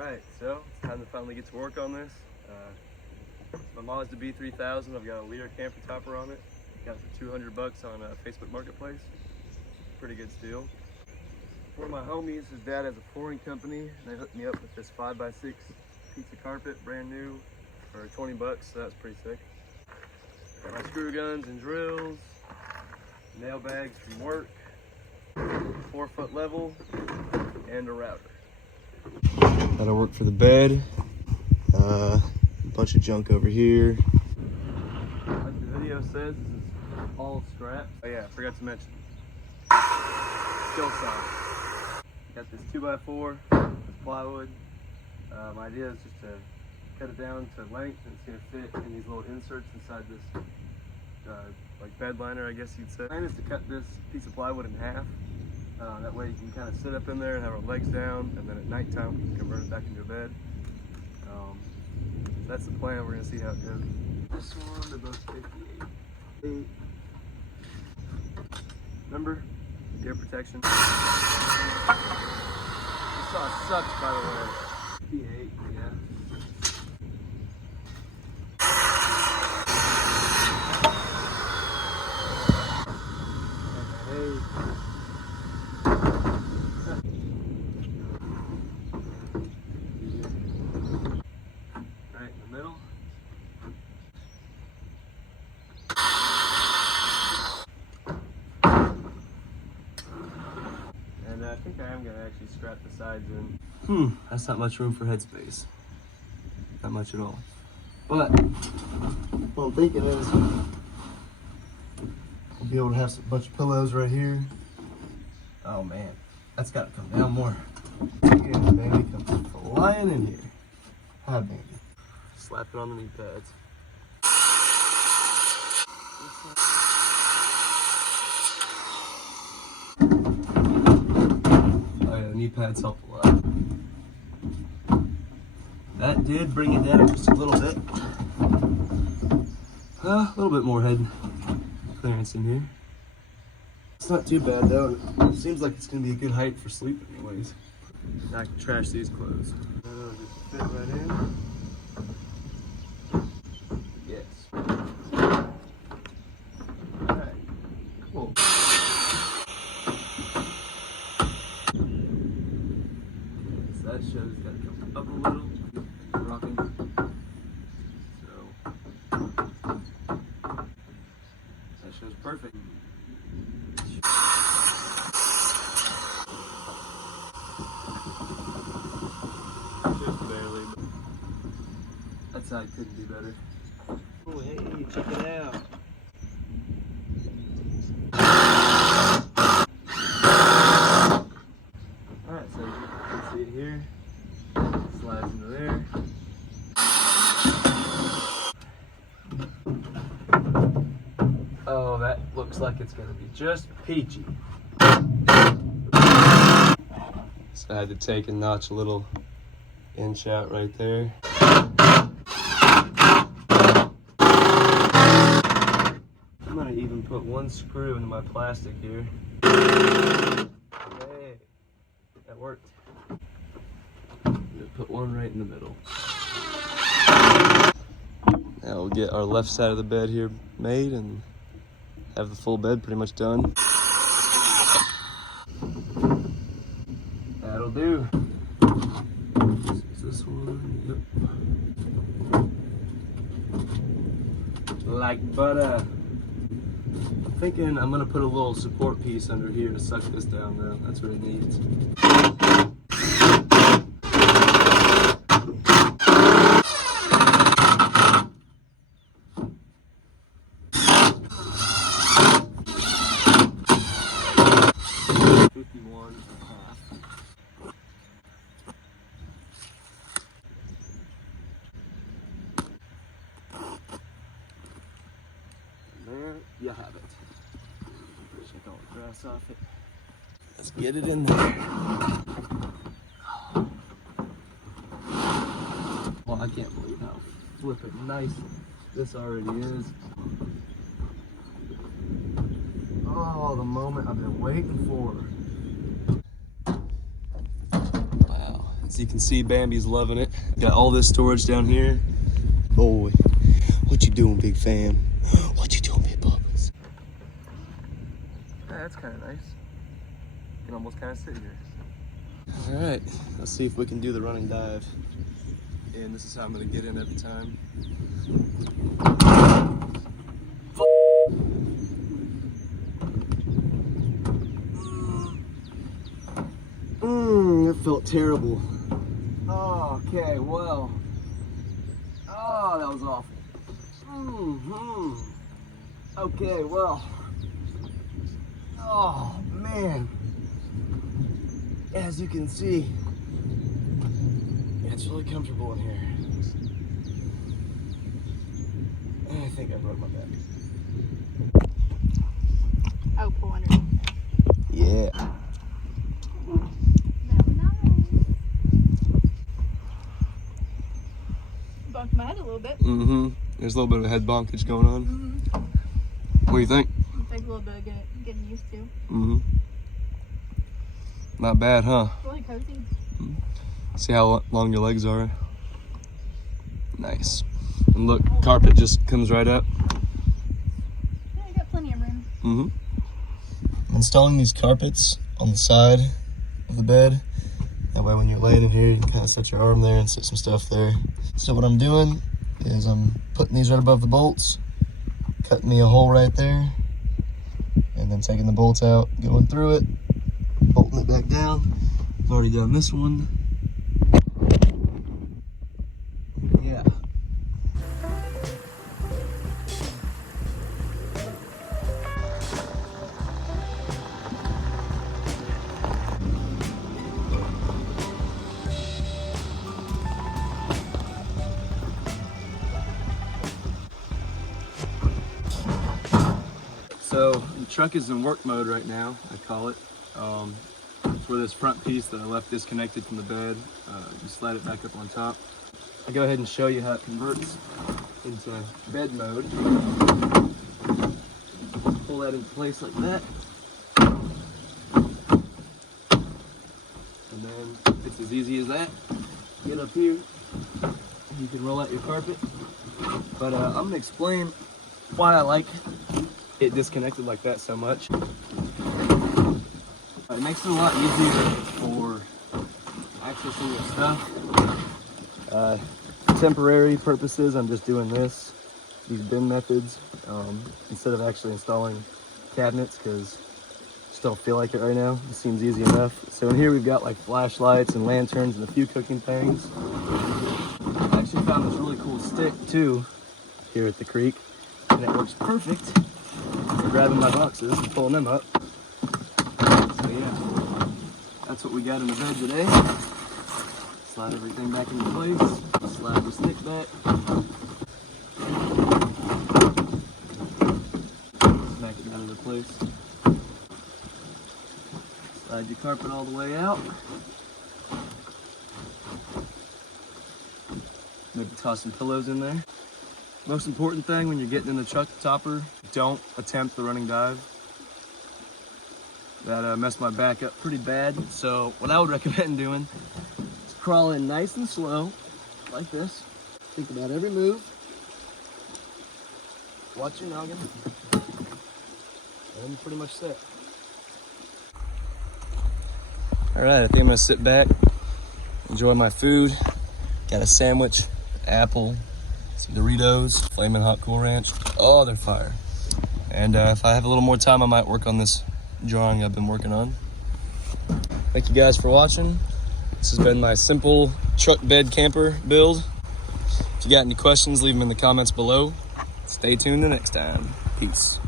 Alright, so it's time to finally get to work on this. It's my Mazda B3000. I've got a liter camper topper on it. Got it for $200 on Facebook Marketplace. Pretty good steal. One of my homies, his dad has a flooring company, and they hooked me up with this 5x6 pizza carpet, brand new, for $20, so that's pretty sick. Got my screw guns and drills, nail bags from work, 4-foot level, and a router. That'll work for the bed. A bunch of junk over here. Like the video says, this is all scrap. Oh yeah, I forgot to mention. Kill saw. Got this 2x4 with plywood. My idea is just to cut it down to length, and it's gonna fit in these little inserts inside this like bed liner, I guess you'd say. The plan is to cut this piece of plywood in half. That way you can kind of sit up in there and have our legs down, and then at nighttime we can convert it back into a bed. That's the plan. We're gonna see how it goes. This one, they're both 58. Remember, ear protection. This saw sucks, by the way. 58, yeah. Right in the middle. And I think I am going to actually scrap the sides in. That's not much room for headspace. Not much at all. But what I'm thinking is I'll be able to have a bunch of pillows right here. Oh man, that's got to come down more. Yeah, baby, come flying in here. Hi, baby. Slap it on the knee pads. Oh yeah, the knee pads help a lot. That did bring it down just a little bit. A little bit more head clearance in here. It's not too bad though. It seems like it's gonna be a good height for sleep anyways. Now I can trash these clothes. That'll just fit right in. Yes. Alright, cool. So that show's gotta come up a little. Rocking. So that show's perfect. Just barely. That side couldn't be better. Oh hey, check it out. Alright, so you can see it here. Slides into there. Oh, that looks like it's gonna be just peachy. So I had to take and notch a little inch out right there. I'm gonna even put one screw into my plastic here. Hey, that worked. Put one right in the middle. Now we'll get our left side of the bed here made and have the full bed pretty much done. That'll do. Is this one? Yep. Like butter. I'm thinking I'm gonna put a little support piece under here to suck this down though. That's what it needs. There you have it. Check all the grass off it. Let's get it in there. Well, I can't believe how flippin' nice this already is. Oh, the moment I've been waiting for. Wow, it's you can see, Bambi's loving it. Got all this storage down here. Boy, what you doing, big fam? What you doing, big bubbles? Yeah, that's kind of nice. You can almost kind of sit here. All right, let's see if we can do the running dive. And this is how I'm gonna get in every time. That felt terrible. Oh, okay, well. Oh, that was awful. Okay, well. Oh, man. As you can see, it's really comfortable in here. I think I broke my back. Oh, pull underneath. Yeah. Very nice. Bumped my head a little bit. There's a little bit of head bonkage going on. What do you think? It takes a little bit of getting used to. Not bad, huh? Really cozy. See how long your legs are. Nice. And look, carpet just comes right up. Yeah, you got plenty of room. I'm installing these carpets on the side of the bed. That way when you're laying in here, you can kind of set your arm there and set some stuff there. So what I'm doing is I'm putting these right above the bolts, cutting me a hole right there, and then taking the bolts out, going through it, bolting it back down. I've already done this one. Yeah. So the truck is in work mode right now, I call it. For this front piece that I left disconnected from the bed, you slide it back up on top. I'll go ahead and show you how it converts into bed mode. Pull that into place like that. And then it's as easy as that. Get up here, you can roll out your carpet. But I'm gonna explain why I like it disconnected like that so much. It makes it a lot easier for accessing your stuff. Temporary purposes, I'm just doing these bin methods, instead of actually installing cabinets, because I just don't feel like it right now. It seems easy enough. So in here we've got like flashlights and lanterns and a few cooking things. I actually found this really cool stick too here at the creek, and it works perfect for grabbing my boxes and pulling them up. So yeah, that's what we got in the bed today. Slide everything back into place, slide the stick back. Smack it down into place. Slide your carpet all the way out. Maybe toss some pillows in there. Most important thing when you're getting in the truck topper, don't attempt the running dive. That messed my back up pretty bad. So what I would recommend doing is crawl in nice and slow, like this. Think about every move. Watch your noggin. And I'm pretty much set. All right, I think I'm gonna sit back, enjoy my food. Got a sandwich, apple, some Doritos, Flamin' Hot Cool Ranch. Oh, they're fire. And if I have a little more time, I might work on this drawing I've been working on. Thank you guys for watching. This has been my simple truck bed camper build. If you got any questions, leave them in the comments below. Stay tuned the next time. Peace.